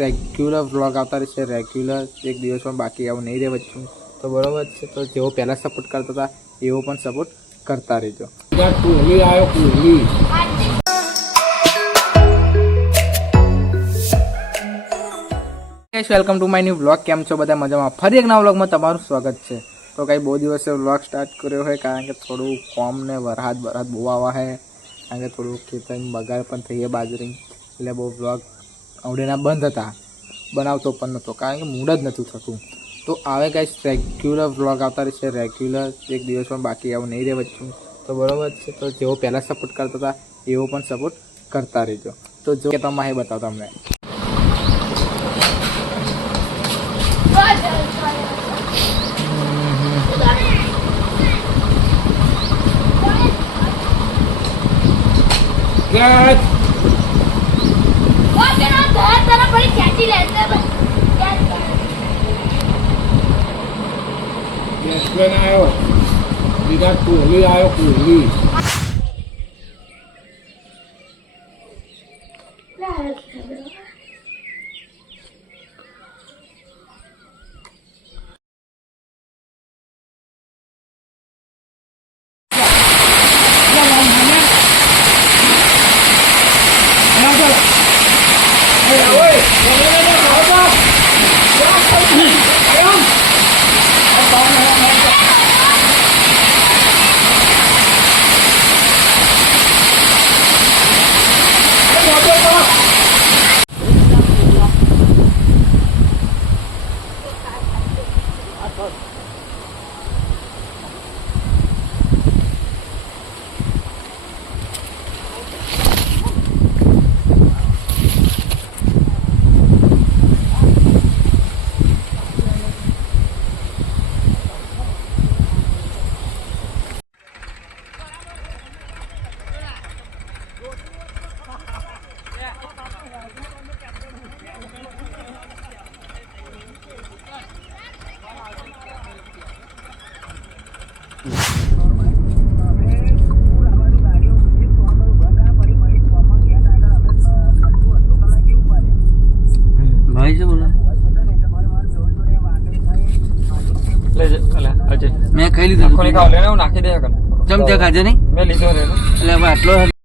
Regular vlog આવતા રહેશે. Regular એક દિવસ પણ બાકી આવું નહીં રહે વચ્ચે તો બરાબર છે. તો જેવો પહેલાં સપોર્ટ કરતા હતા એવો પણ સપોર્ટ કરતા રહેજો. કોહલી આવ્યો? Kohli welcome to my new vlog કેમ છો બધા? મજામાં? ફરી એક નવા વ્લોગમાં તમારું સ્વાગત છે. તો કંઈ બહુ દિવસે વ્લોગ સ્ટાર્ટ કર્યો હોય કારણ કે થોડું કોમ ને વરસાદ વરસાદ બહુ આવા હે. કારણ કે થોડું ખેતરની બગાડ પણ થઈ બાજરી એટલે બહુ વ્લોગ આવડેના બંધ હતા. બનાવતો પણ નહોતો, કારણ કે મૂડ જ નહોતું થતું. તો આવે કાંઈ રેગ્યુલર વ્લોગ આવતા રહેશે. રેગ્યુલર એક દિવસ પણ બાકી આવું નહીં રહે વચ્ચે તો બરાબર છે, તો જેવો પહેલાં સપોર્ટ કરતા હતા, એવો પણ સપોર્ટ કરતા રહેજો. તો જો કે તમારે બતાવો તમને. ગેસ બેટ્સમેન આવ્યો વિરાટ કોહલી આવ્યો કોહલી ભાઈ છે Yeah. મેં ખાઈ લીધું નાખી દે ચમચા ખાજો નહીં? મેં લીધો એટલે આટલો